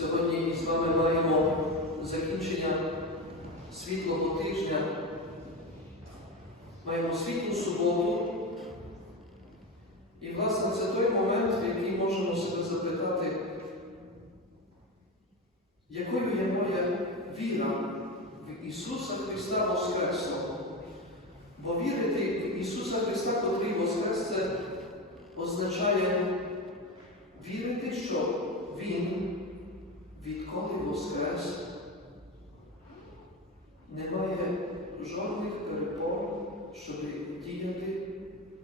Сьогодні із вами маємо закінчення світлого тижня. Маємо світлу суботу. І, власне, це той момент, в який можемо себе запитати, якою є моя віра в Ісуса Христа Воскресного. Бо вірити в Ісуса Христа, котрий Воскрес, це означає вірити, що Він, відколи Воскрес, не має жодних перепон, щоб діяти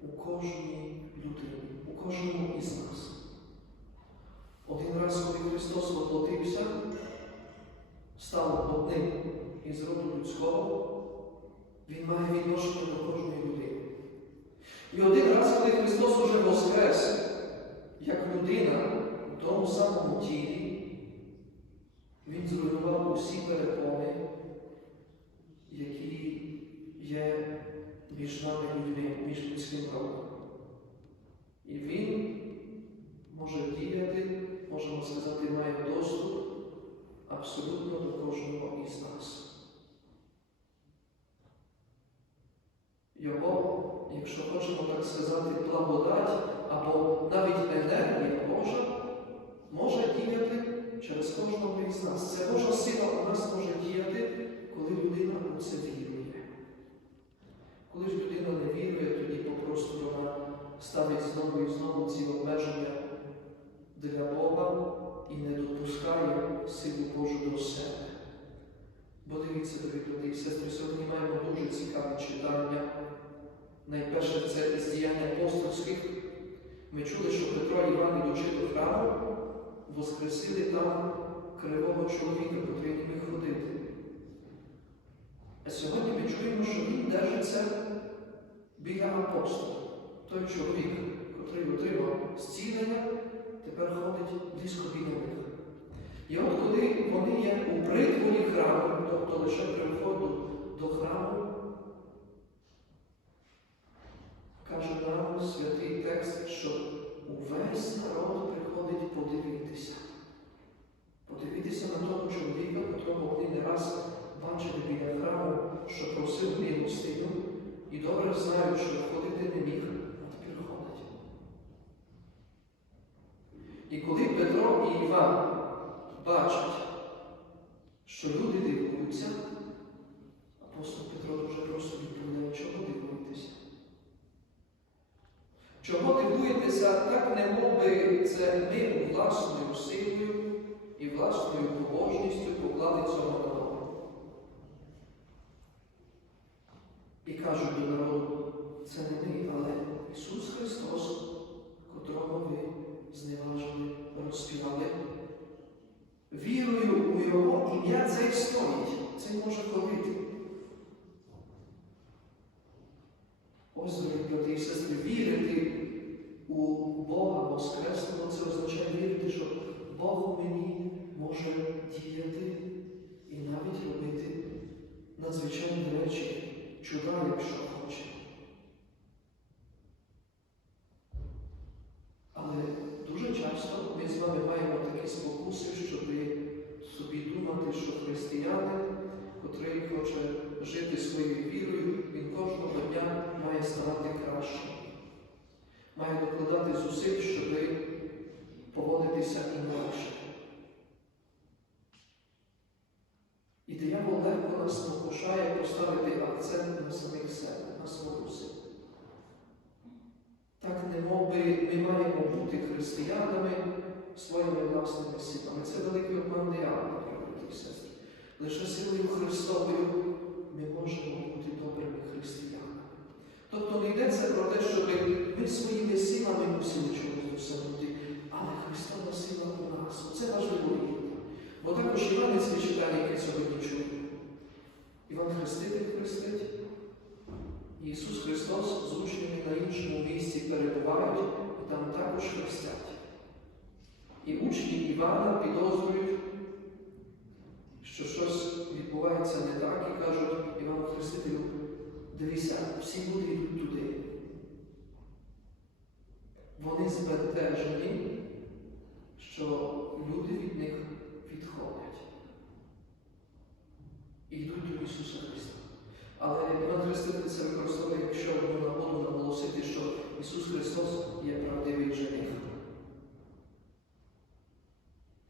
у кожній людині, у кожному із нас. Один раз, коли Христос воплотився, став одним із роду людського, Він має відношення до кожної людини. І один раз, коли Христос уже воскрес, як людина в тому самому тілі, Він зруйнував усі перепони, які є між нами людьми, між людським родом. І Він може діяти, можемо сказати, має доступ абсолютно до кожного із нас. Його, якщо хочемо так сказати, благодать або навіть енергія сестри, сьогодні маємо дуже цікаве читання. Найперше це із діяння апостольських. Ми чули, що Петро і Іван, ідучи до храму, воскресили там кривого чоловіка, котрий не міг ходити. А сьогодні ми чуємо, що він держиться біля апостола. Той чоловік, котрий отримав зцілення, тепер ходить близько біля них. І от коли вони є у притворі храму, тобто лише при входу до храму, каже нам святий текст, що увесь народ приходить подивитися. Подивитися на того чоловіка, котрого вони не раз бачили біля храму, що просив милостиню, і добре знають, що входити не міг, а тепер ходить. І коли Петро і Іван бачать, що люди дивуються, апостол Петро дуже просто відповідає, чого дивуєтеся? Чого дивуєтеся, так не би це ми власною силою і власною побожністю поклали цього народу. І кажуть до народу, це не ми, але Ісус Христос, котрого ви зневажили, розпівали. Вірую у Його ім'я цей стоїть, цей може ходити. Ось, дорогі брати і сестри, Бог у мені може діяти і навіть робити надзвичайні речі, чуда, якщо хоче. Але дуже часто ми з вами маємо такі спокуси, щоб собі думати, що християнин, котрий хоче жити своєю вірою, він кожного дня має ставати краще, має докладати зусиль, щоб поводитися інакше. І диявол легко нас спокушає поставити акцент на самих себе, на свою силу. Так, не мов би ми маємо бути християнами своїми власними силами. Це великий обман диявола, брати і сестри. Лише силою Христовою ми можемо бути добрими християнами. Тобто не йдеться про те, щоб ми своїми силами мусили чогось досягнути, але Христова сила у нас. Це важливо. Бо також Іванецьке читання, яке сьогодні чуємо. Іван Хреститель хрестить. Ісус Христос з учнями на іншому місці перебувають і там також хрестять. І учні Івана підозрюють, що щось відбувається не так, і кажуть Івану Хрестителю, дивися, всі люди йдуть туди. Вони збентежені, Ісуса Христа. Але протестити це використовує, якщо вона Богу наголосити, що Ісус Христос є правдивий жених.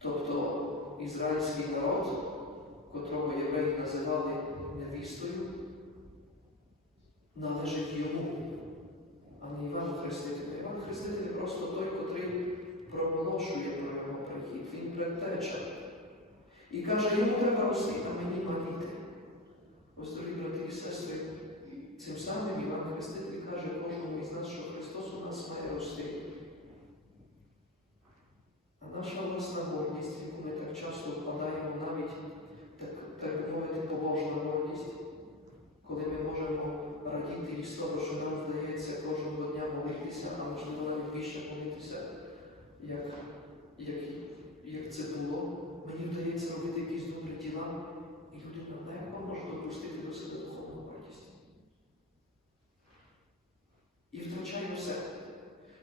Тобто ізраїльський народ, котрого євреї називали невістою, належить йому, а не Івану Хрестителю. Іван Хреститель просто той, котрий проголошує про його прихід. Він предтеча. І каже, йому треба рости, а мені маліти. Дорогі брати і сестри, цим самим виключає все,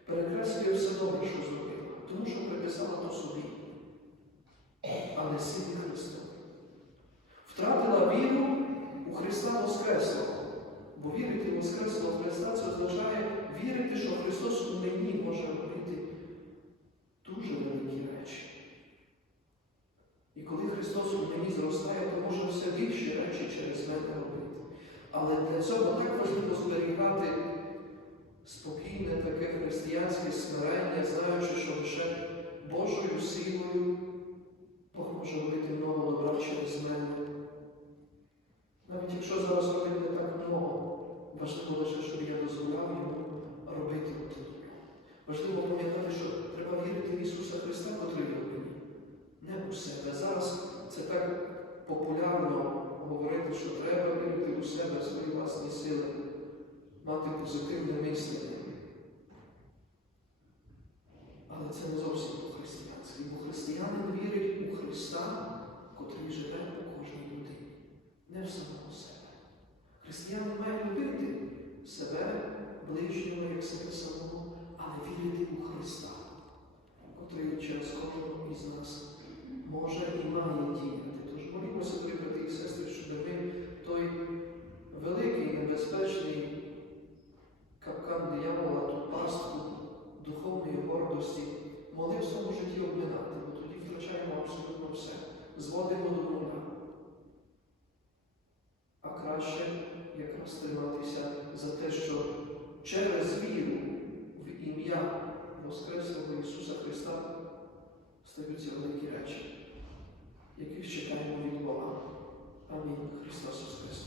перекреслює все добре, що зробив, тому що приписала то собі. Але син Христом. Втратила віру у Христа Воскреслого, бо вірити Воскресло Христа. Воскресного Ісуса Христа стаються великі речі, яких чекаємо від Бога. Амінь Христос Воскрес!